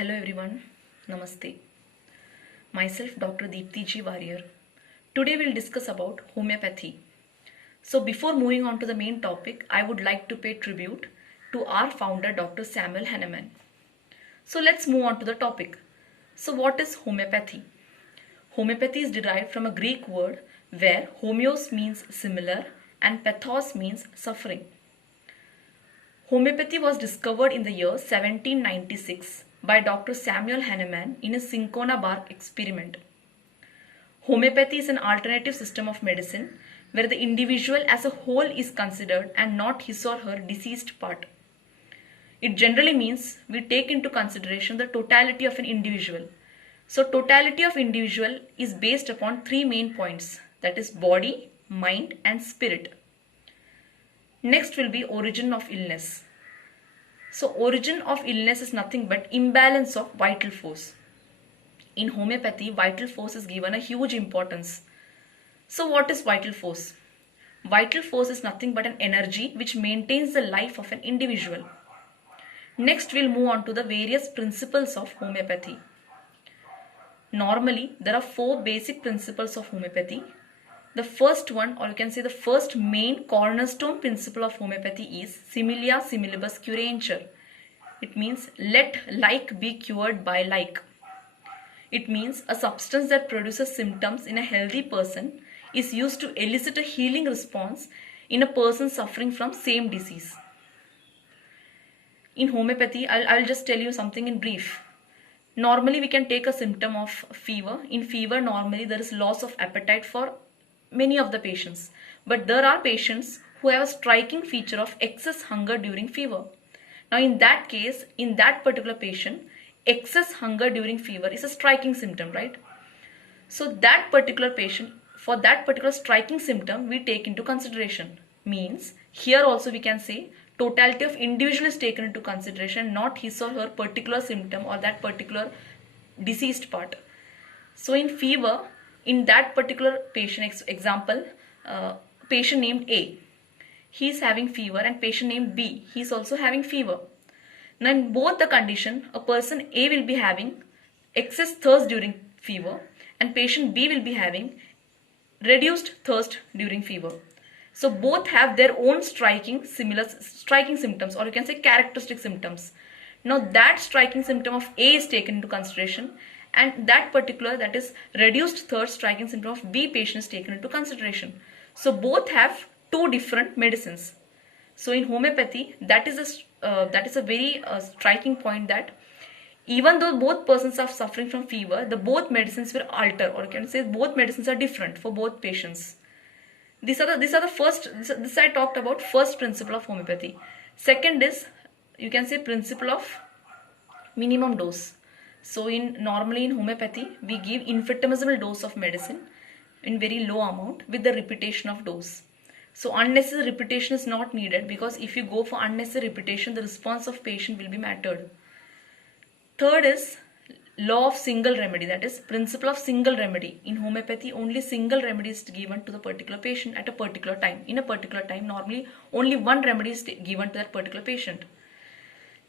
Hello everyone, Namaste. Myself Dr. Deepti G. Warrior. Today we'll discuss about homeopathy. So before moving on to the main topic, I would like to pay tribute to our founder Dr. Samuel Hahnemann. So let's move on to the topic. So what is homeopathy? Homeopathy is derived from a Greek word where homeos means similar and pathos means suffering. Homeopathy was discovered in the year 1796 by Dr. Samuel Hahnemann in a cinchona bark experiment. Homeopathy is an alternative system of medicine where the individual as a whole is considered and not his or her deceased part. It generally means we take into consideration the totality of an individual. So totality of individual is based upon three main points, that is body, mind and spirit. Next will be origin of illness. So origin of illness is nothing but imbalance of vital force. In homeopathy, vital force is given a huge importance. So what is vital force? Vital force is nothing but an energy which maintains the life of an individual. Next we'll move on to the various principles of homeopathy. Normally, there are four basic principles of homeopathy. The first one, or you can say the first main cornerstone principle of homeopathy is similia similibus curantur. It means let like be cured by like. It means a substance that produces symptoms in a healthy person is used to elicit a healing response in a person suffering from same disease. In homeopathy, I'll just tell you something in brief. Normally, we can take a symptom of fever. In fever, normally there is loss of appetite for many of the patients, but there are patients who have a striking feature of excess hunger during fever. Now in that case, in that particular patient, excess hunger during fever is a striking symptom, right? So that particular patient, for that particular striking symptom, we take into consideration. Means here also we can say totality of individual is taken into consideration, not his or her particular symptom or that particular diseased part. So in fever, in that particular patient, example, patient named A, he is having fever, and patient named B, he is also having fever. Now in both the condition, a person A will be having excess thirst during fever and patient B will be having reduced thirst during fever. So both have their own striking symptoms, or you can say characteristic symptoms. Now that striking symptom of A is taken into consideration, and that particular, that is reduced thirst striking symptom of B patient is taken into consideration. So both have two different medicines. So in homeopathy, that is a very striking point, that even though both persons are suffering from fever, the both medicines will alter, or you can say both medicines are different for both patients. These are the first. This I talked about first principle of homeopathy. Second is, you can say, principle of minimum dose. So normally in homeopathy, we give infinitesimal dose of medicine in very low amount with the repetition of dose. So unnecessary repetition is not needed, because if you go for unnecessary repetition, the response of patient will be mattered. Third is law of single remedy, that is principle of single remedy. In homeopathy, only single remedy is given to the particular patient at a particular time. In a particular time, normally only one remedy is given to that particular patient.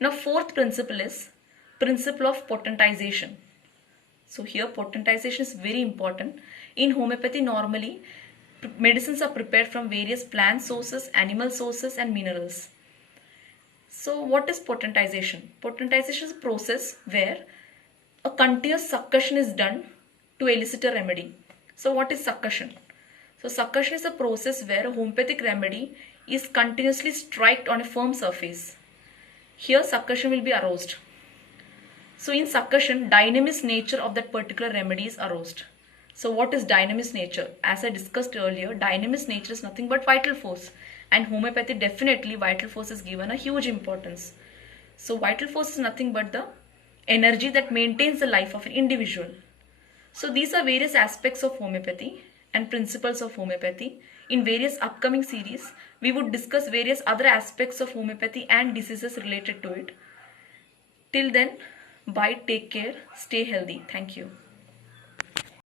Now fourth principle is principle of potentization. So here potentization is very important. In homeopathy, normally medicines are prepared from various plant sources, animal sources and minerals. So what is potentization? Potentization is a process where a continuous succussion is done to elicit a remedy. So what is succussion? So succussion is a process where a homeopathic remedy is continuously struck on a firm surface. Here succussion will be aroused. So in succussion, dynamic nature of that particular remedy is aroused. So what is dynamic nature? As I discussed earlier, dynamic nature is nothing but vital force, and homeopathy, definitely vital force is given a huge importance. So vital force is nothing but the energy that maintains the life of an individual. So these are various aspects of homeopathy and principles of homeopathy. In various upcoming series, we would discuss various other aspects of homeopathy and diseases related to it. Till then, bye, take care, stay healthy. Thank you.